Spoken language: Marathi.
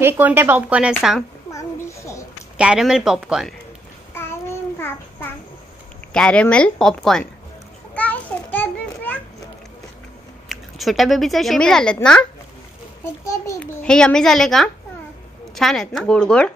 हे कोणते पॉपकॉर्न आहेत सांग? Caramel popcorn. Caramel popcorn. छोट्या बेबीचे यम्मी झालेत ना? हे यम्मी झाले का? छान आहेत ना, गोड गोड.